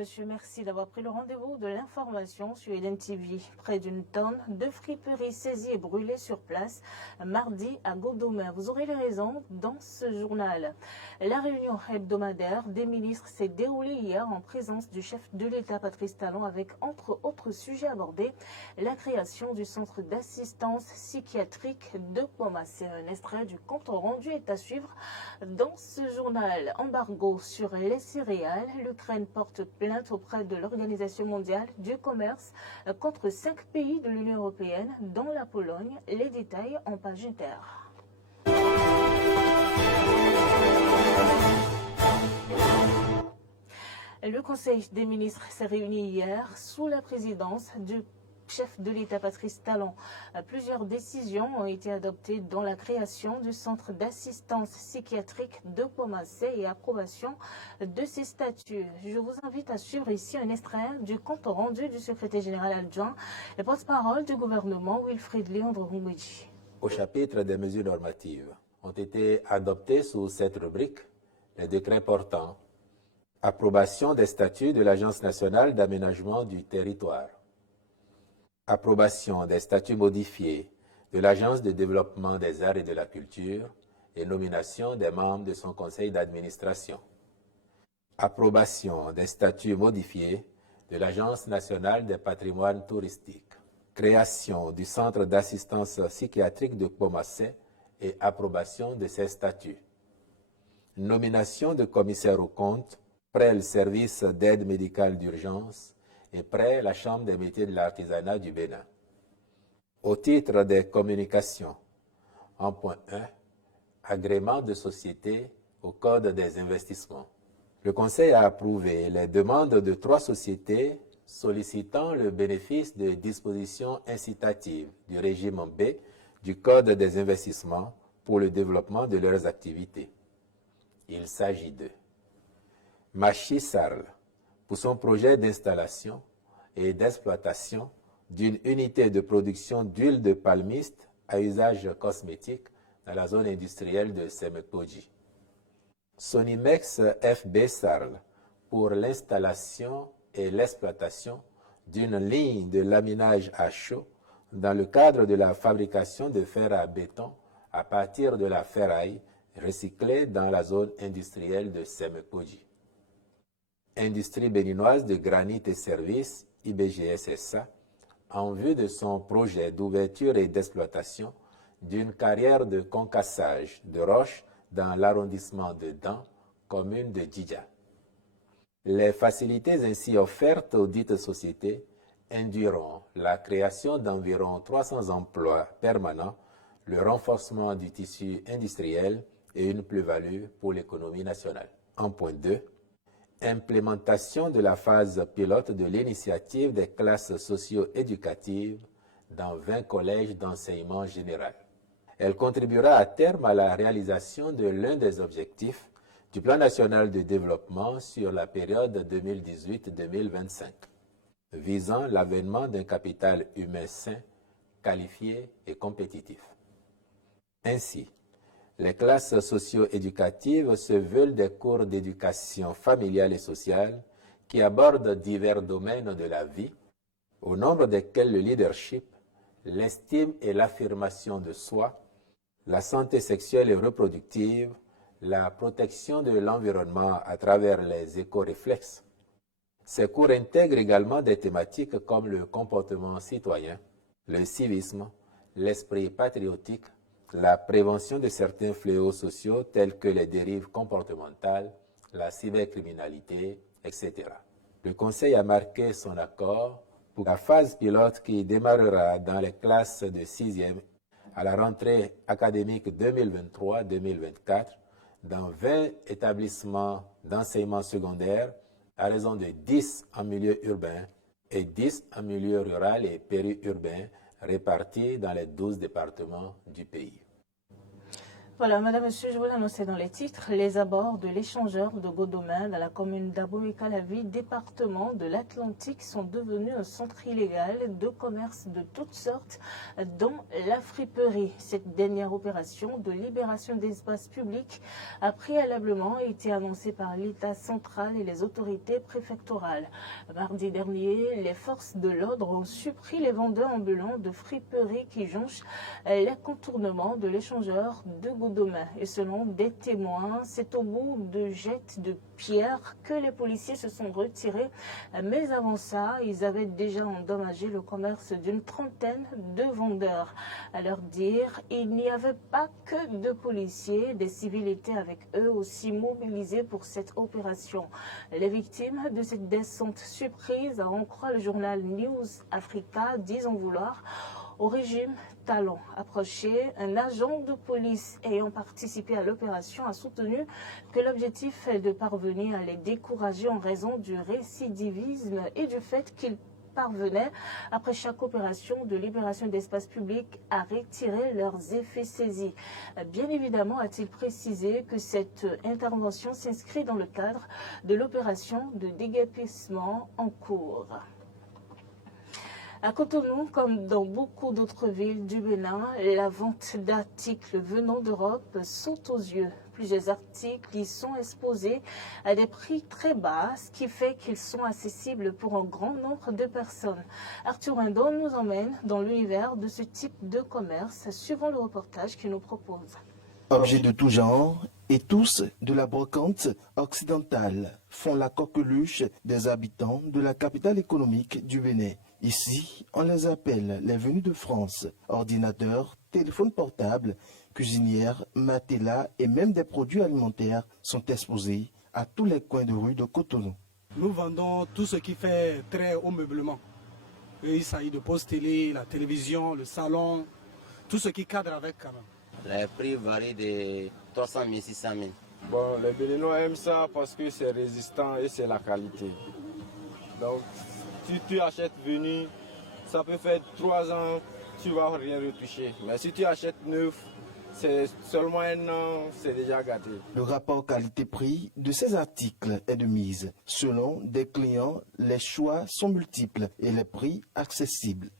monsieur, merci d'avoir pris le rendez-vous de l'information sur Eden TV. Près d'une tonne de friperies saisies et brûlées sur place mardi à Godomé. Vous aurez les raisons dans ce journal. La réunion hebdomadaire des ministres s'est déroulée hier en présence du chef de l'État Patrice Talon avec, entre autres sujets abordés, la création du centre d'assistance psychiatrique de Poma. C'est un extrait du compte rendu est à suivre dans ce journal. Embargo sur les céréales. L'Ukraine porte plainte auprès de l'Organisation mondiale du commerce contre 5 pays de l'Union européenne, dont la Pologne. Les détails en page inter. Le Conseil des ministres s'est réuni hier sous la présidence du chef de l'État Patrice Talon. Plusieurs décisions ont été adoptées, dont la création du centre d'assistance psychiatrique de Pomassé et approbation de ses statuts. Je vous invite à suivre ici un extrait du compte rendu du secrétaire général adjoint et porte-parole du gouvernement, Wilfried Léandre Rumouji. Au chapitre des mesures normatives, ont été adoptés sous cette rubrique les décrets portant approbation des statuts de l'Agence nationale d'aménagement du territoire, approbation des statuts modifiés de l'Agence de développement des arts et de la culture et nomination des membres de son conseil d'administration, approbation des statuts modifiés de l'Agence nationale des patrimoines touristiques, création du centre d'assistance psychiatrique de Pomassé et approbation de ses statuts, nomination de commissaire aux comptes près le service d'aide médicale d'urgence et près la Chambre des métiers de l'artisanat du Bénin. Au titre des communications, en point 1, agrément de société au Code des investissements. Le Conseil a approuvé les demandes de 3 sociétés sollicitant le bénéfice des dispositions incitatives du régime B du Code des investissements pour le développement de leurs activités. Il s'agit de Machi Sarl, pour son projet d'installation et d'exploitation d'une unité de production d'huile de palmiste à usage cosmétique dans la zone industrielle de Semekoji. Sonimex FB Sarl, pour l'installation et l'exploitation d'une ligne de laminage à chaud dans le cadre de la fabrication de fer à béton à partir de la ferraille recyclée dans la zone industrielle de Semekoji. Industrie béninoise de granit et services, IBGS-SA, en vue de son projet d'ouverture et d'exploitation d'une carrière de concassage de roches dans l'arrondissement de Dan, commune de Djidja. Les facilités ainsi offertes aux dites sociétés induiront la création d'environ 300 emplois permanents, le renforcement du tissu industriel et une plus-value pour l'économie nationale. En point 2, implémentation de la phase pilote de l'initiative des classes socio-éducatives dans 20 collèges d'enseignement général. Elle contribuera à terme à la réalisation de l'un des objectifs du Plan national de développement sur la période 2018-2025, visant l'avènement d'un capital humain sain, qualifié et compétitif. Ainsi, les classes socio-éducatives se veulent des cours d'éducation familiale et sociale qui abordent divers domaines de la vie, au nombre desquels le leadership, l'estime et l'affirmation de soi, la santé sexuelle et reproductive, la protection de l'environnement à travers les éco-réflexes. Ces cours intègrent également des thématiques comme le comportement citoyen, le civisme, l'esprit patriotique, la prévention de certains fléaux sociaux tels que les dérives comportementales, la cybercriminalité, etc. Le Conseil a marqué son accord pour la phase pilote qui démarrera dans les classes de 6e à la rentrée académique 2023-2024 dans 20 établissements d'enseignement secondaire à raison de 10 en milieu urbain et 10 en milieu rural et périurbain répartis dans les 12 départements du pays. Voilà, madame, monsieur, je vous l'annonçais dans les titres. Les abords de l'échangeur de Godomain dans la commune d'Abomey-Calavi, département de l'Atlantique, sont devenus un centre illégal de commerce de toutes sortes, dont la friperie. Cette dernière opération de libération d'espaces publics a préalablement été annoncée par l'État central et les autorités préfectorales. Mardi dernier, les forces de l'ordre ont surpris les vendeurs ambulants de friperie qui jonchent les contournements de l'échangeur de Godomain. Et selon des témoins, c'est au bout de jets de pierres que les policiers se sont retirés. Mais avant ça, ils avaient déjà endommagé le commerce d'une trentaine de vendeurs. À leur dire, il n'y avait pas que de policiers, des civils étaient avec eux aussi mobilisés pour cette opération. Les victimes de cette descente surprise, à en croire le journal News Africa, disent en vouloir au régime talon approché. Un agent de police ayant participé à l'opération a soutenu que l'objectif est de parvenir à les décourager en raison du récidivisme et du fait qu'ils parvenaient, après chaque opération de libération d'espace public, à retirer leurs effets saisis. Bien évidemment, a-t-il précisé que cette intervention s'inscrit dans le cadre de l'opération de déguerpissement en cours. À Cotonou, comme dans beaucoup d'autres villes du Bénin, la vente d'articles venant d'Europe saute aux yeux. Plusieurs articles y sont exposés à des prix très bas, ce qui fait qu'ils sont accessibles pour un grand nombre de personnes. Arthur Windon nous emmène dans l'univers de ce type de commerce, suivant le reportage qu'il nous propose. Objets de tout genre et tous de la brocante occidentale font la coqueluche des habitants de la capitale économique du Bénin. Ici, on les appelle les venus de France. Ordinateurs, téléphones portables, cuisinières, matelas et même des produits alimentaires sont exposés à tous les coins de rue de Cotonou. Nous vendons tout ce qui fait trait au meublement. Et il s'agit de postes télé, la télévision, le salon, tout ce qui cadre avec quand même. Les prix varient de 300 000, 600 000. Bon, les Béninois aiment ça parce que c'est résistant et c'est la qualité. Donc, si tu achètes venu, ça peut faire 3 ans, tu ne vas rien retoucher. Mais si tu achètes neuf, c'est seulement 1 an, c'est déjà gâté. Le rapport qualité-prix de ces articles est de mise. Selon des clients, les choix sont multiples et les prix accessibles.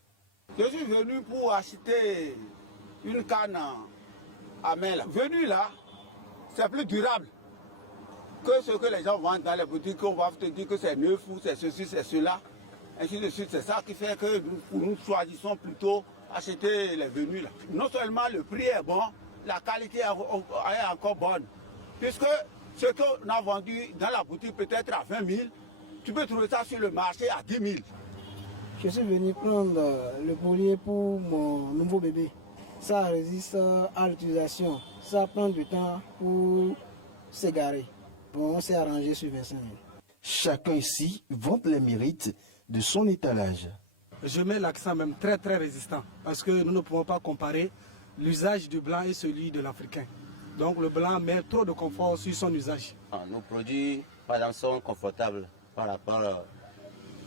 Je suis venu pour acheter une canne à main. Venu là, c'est plus durable que ce que les gens vendent dans les boutiques. On va te dire que c'est neuf ou c'est ceci, c'est cela. Ainsi de suite, c'est ça qui fait que nous choisissons plutôt acheter les venus là. Non seulement le prix est bon, la qualité est encore bonne. Puisque ce qu'on a vendu dans la boutique peut-être à 20 000, tu peux trouver ça sur le marché à 10 000. Je suis venu prendre le collier pour mon nouveau bébé. Ça résiste à l'utilisation. Ça prend du temps pour s'égarer. Bon, on s'est arrangé sur 25 000. Chacun ici vante les mérites de son étalage. Je mets l'accent même très résistant parce que nous ne pouvons pas comparer l'usage du blanc et celui de l'africain. Donc le blanc met trop de confort sur son usage. Nos produits, par exemple, sont confortables par rapport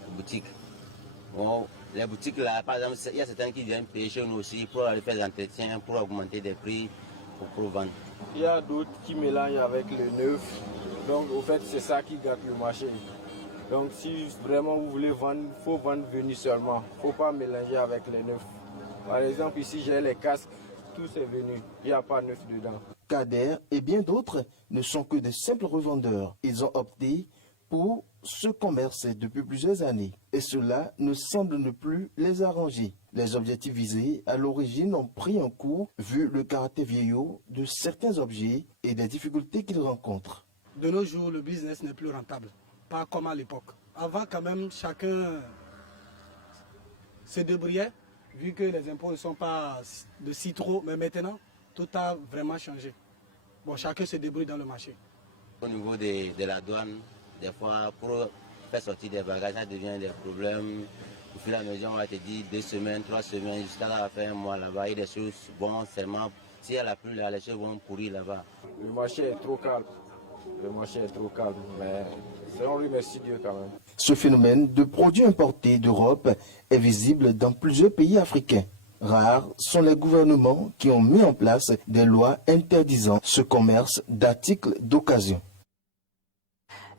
aux boutiques. Bon, les boutiques là, par exemple, il y a certains qui viennent payer chez nous aussi pour aller faire des entretiens, pour augmenter des prix, pour vendre. Il y a d'autres qui mélangent avec le neuf. Donc au fait, c'est ça qui gâte le marché. Donc si vraiment vous voulez vendre, il faut vendre venu seulement. Il ne faut pas mélanger avec les neufs. Par exemple, ici j'ai les casques, tout c'est venu. Il n'y a pas neuf dedans. Kader et bien d'autres ne sont que de simples revendeurs. Ils ont opté pour ce commerce depuis plusieurs années. Et cela ne semble ne plus les arranger. Les objectifs visés à l'origine ont pris un coup vu le caractère vieillot de certains objets et des difficultés qu'ils rencontrent. De nos jours, le business n'est plus rentable. Pas comme à l'époque. Avant, quand même, chacun se débrouillait, vu que les impôts ne sont pas de si trop. Mais maintenant, tout a vraiment changé. Bon, chacun se débrouille dans le marché. Au niveau de la douane, des fois, pour faire sortir des bagages, ça devient des problèmes. Au fur et à mesure, on va te dire 2 semaines, 3 semaines, jusqu'à la fin un mois là-bas. Il y a des choses bonnes seulement. Si elle a plus là, les choses vont pourrir là-bas. Le marché est trop calme. Le marché est trop calme, mais on remercie Dieu quand même. Ce phénomène de produits importés d'Europe est visible dans plusieurs pays africains. Rares sont les gouvernements qui ont mis en place des lois interdisant ce commerce d'articles d'occasion.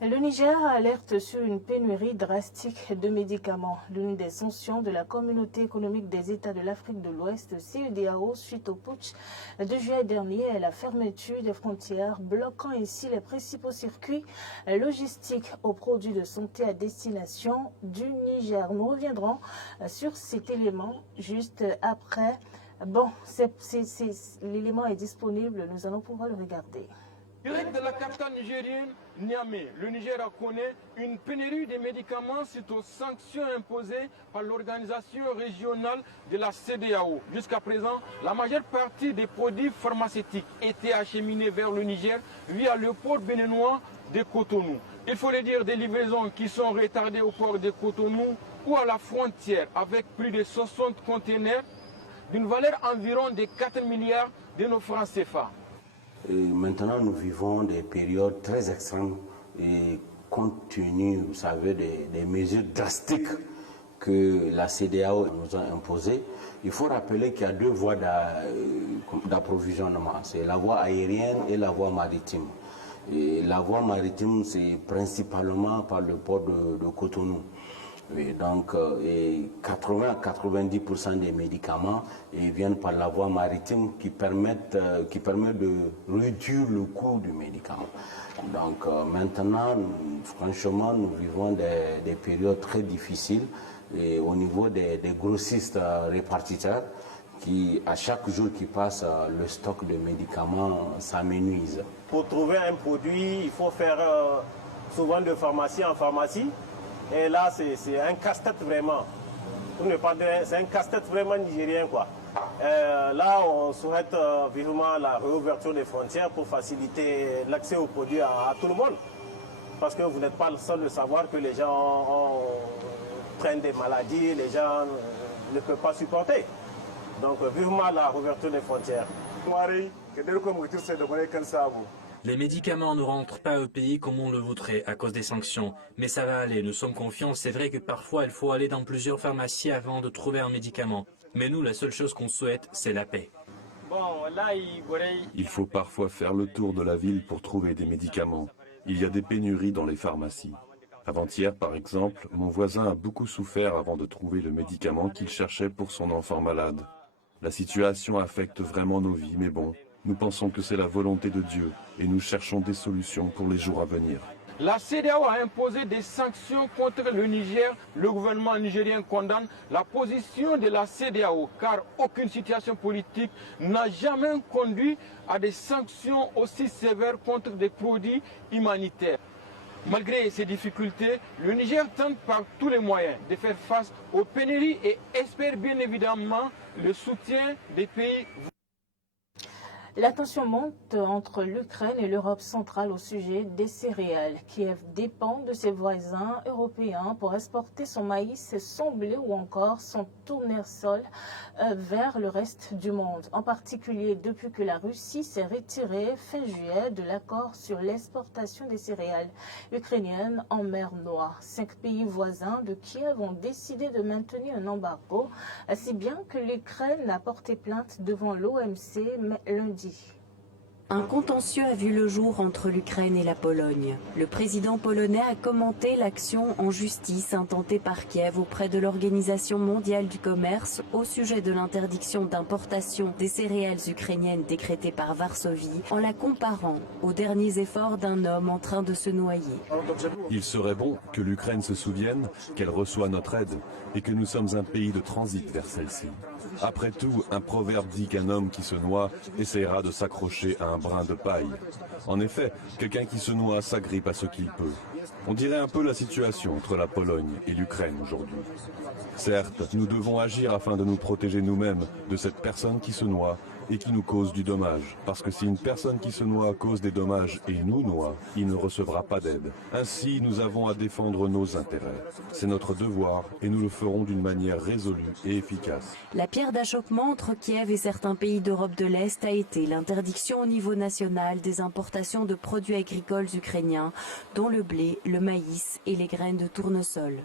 Le Niger alerte sur une pénurie drastique de médicaments. L'une des sanctions de la Communauté économique des États de l'Afrique de l'Ouest, CEDEAO, suite au putsch de juillet dernier est la fermeture des frontières, bloquant ainsi les principaux circuits logistiques aux produits de santé à destination du Niger. Nous reviendrons sur cet élément juste après. Bon, l'élément est disponible, nous allons pouvoir le regarder. Direct de la capitale nigérienne, Niamey, le Niger connaît une pénurie de médicaments suite aux sanctions imposées par l'organisation régionale de la CEDEAO. Jusqu'à présent, la majeure partie des produits pharmaceutiques étaient acheminés vers le Niger via le port béninois de Cotonou. Il faut le dire, des livraisons qui sont retardées au port de Cotonou ou à la frontière avec plus de 60 conteneurs d'une valeur environ de 4 milliards de nos francs CFA. Et maintenant, nous vivons des périodes très extrêmes et compte tenu, vous savez, des mesures drastiques que la CEDEAO nous a imposées. Il faut rappeler qu'il y a deux voies d'approvisionnement. C'est la voie aérienne et la voie maritime. Et la voie maritime, c'est principalement par le port de Cotonou. Et donc, 80 à 90% des médicaments viennent par la voie maritime qui permet de réduire le coût du médicament. Donc maintenant, franchement, nous vivons des périodes très difficiles et au niveau des grossistes répartiteurs qui, à chaque jour qui passe, le stock de médicaments s'amenuise. Pour trouver un produit, il faut faire souvent de pharmacie en pharmacie. Et là, c'est un casse-tête vraiment. Pour ne pas dire, c'est un casse-tête vraiment nigérien, quoi. Là, on souhaite vivement la réouverture des frontières pour faciliter l'accès aux produits à tout le monde. Parce que vous n'êtes pas le seul de savoir que les gens prennent des maladies, les gens ne peuvent pas supporter. Donc, vivement la réouverture des frontières. Les médicaments ne rentrent pas au pays comme on le voudrait à cause des sanctions. Mais ça va aller, nous sommes confiants. C'est vrai que parfois il faut aller dans plusieurs pharmacies avant de trouver un médicament. Mais nous, la seule chose qu'on souhaite, c'est la paix. Il faut parfois faire le tour de la ville pour trouver des médicaments. Il y a des pénuries dans les pharmacies. Avant-hier, par exemple, mon voisin a beaucoup souffert avant de trouver le médicament qu'il cherchait pour son enfant malade. La situation affecte vraiment nos vies, mais bon. Nous pensons que c'est la volonté de Dieu et nous cherchons des solutions pour les jours à venir. La CEDEAO a imposé des sanctions contre le Niger. Le gouvernement nigérien condamne la position de la CEDEAO car aucune situation politique n'a jamais conduit à des sanctions aussi sévères contre des produits humanitaires. Malgré ces difficultés, le Niger tente par tous les moyens de faire face aux pénuries et espère bien évidemment le soutien des pays. La tension monte entre l'Ukraine et l'Europe centrale au sujet des céréales. Kiev dépend de ses voisins européens pour exporter son maïs, son blé ou encore son tournesol vers le reste du monde. En particulier depuis que la Russie s'est retirée fin juillet de l'accord sur l'exportation des céréales ukrainiennes en mer Noire. 5 pays voisins de Kiev ont décidé de maintenir un embargo, si bien que l'Ukraine a porté plainte devant l'OMC lundi. Un contentieux a vu le jour entre l'Ukraine et la Pologne. Le président polonais a commenté l'action en justice intentée par Kiev auprès de l'Organisation mondiale du commerce au sujet de l'interdiction d'importation des céréales ukrainiennes décrétée par Varsovie en la comparant aux derniers efforts d'un homme en train de se noyer. Il serait bon que l'Ukraine se souvienne qu'elle reçoit notre aide et que nous sommes un pays de transit vers celle-ci. Après tout, un proverbe dit qu'un homme qui se noie essaiera de s'accrocher à un brin de paille. En effet, quelqu'un qui se noie s'agrippe à ce qu'il peut. On dirait un peu la situation entre la Pologne et l'Ukraine aujourd'hui. Certes, nous devons agir afin de nous protéger nous-mêmes de cette personne qui se noie et qui nous cause du dommage. Parce que si une personne qui se noie cause des dommages et nous noie, il ne recevra pas d'aide. Ainsi, nous avons à défendre nos intérêts. C'est notre devoir et nous le ferons d'une manière résolue et efficace. La pierre d'achoppement entre Kiev et certains pays d'Europe de l'Est a été l'interdiction au niveau national des importations de produits agricoles ukrainiens, dont le blé, le maïs et les graines de tournesol.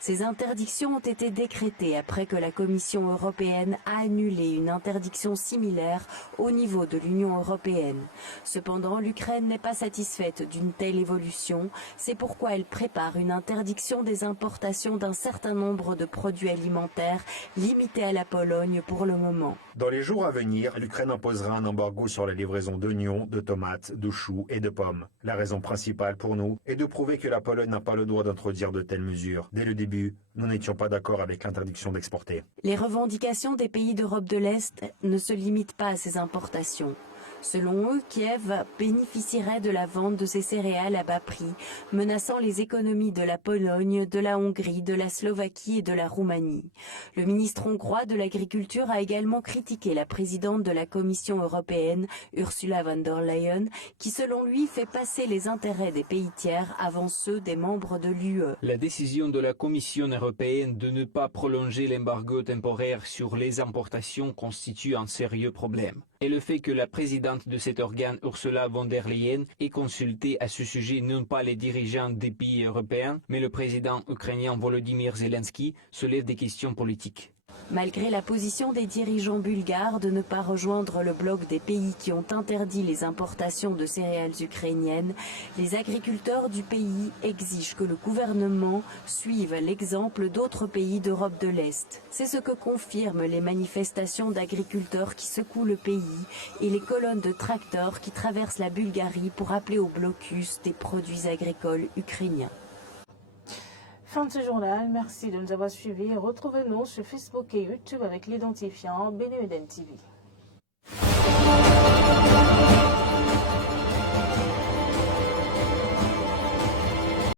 Ces interdictions ont été décrétées après que la Commission européenne a annulé une interdiction similaire au niveau de l'Union européenne. Cependant, l'Ukraine n'est pas satisfaite d'une telle évolution. C'est pourquoi elle prépare une interdiction des importations d'un certain nombre de produits alimentaires limitée à la Pologne pour le moment. Dans les jours à venir, l'Ukraine imposera un embargo sur la livraison d'oignons, de tomates, de choux et de pommes. La raison principale pour nous est de prouver que la Pologne n'a pas le droit d'introduire de telles mesures. Dès le début, nous n'étions pas d'accord avec l'interdiction d'exporter. Les revendications des pays d'Europe de l'Est ne se limitent pas à ces importations. Selon eux, Kiev bénéficierait de la vente de ces céréales à bas prix, menaçant les économies de la Pologne, de la Hongrie, de la Slovaquie et de la Roumanie. Le ministre hongrois de l'Agriculture a également critiqué la présidente de la Commission européenne, Ursula von der Leyen, qui selon lui fait passer les intérêts des pays tiers avant ceux des membres de l'UE. La décision de la Commission européenne de ne pas prolonger l'embargo temporaire sur les importations constitue un sérieux problème. Et le fait que la présidente de cet organe, Ursula von der Leyen, ait consulté à ce sujet non pas les dirigeants des pays européens, mais le président ukrainien Volodymyr Zelensky, soulève des questions politiques. Malgré la position des dirigeants bulgares de ne pas rejoindre le bloc des pays qui ont interdit les importations de céréales ukrainiennes, les agriculteurs du pays exigent que le gouvernement suive l'exemple d'autres pays d'Europe de l'Est. C'est ce que confirment les manifestations d'agriculteurs qui secouent le pays et les colonnes de tracteurs qui traversent la Bulgarie pour appeler au blocus des produits agricoles ukrainiens. Fin de ce journal, merci de nous avoir suivis. Retrouvez-nous sur Facebook et YouTube avec l'identifiant BNEDN TV.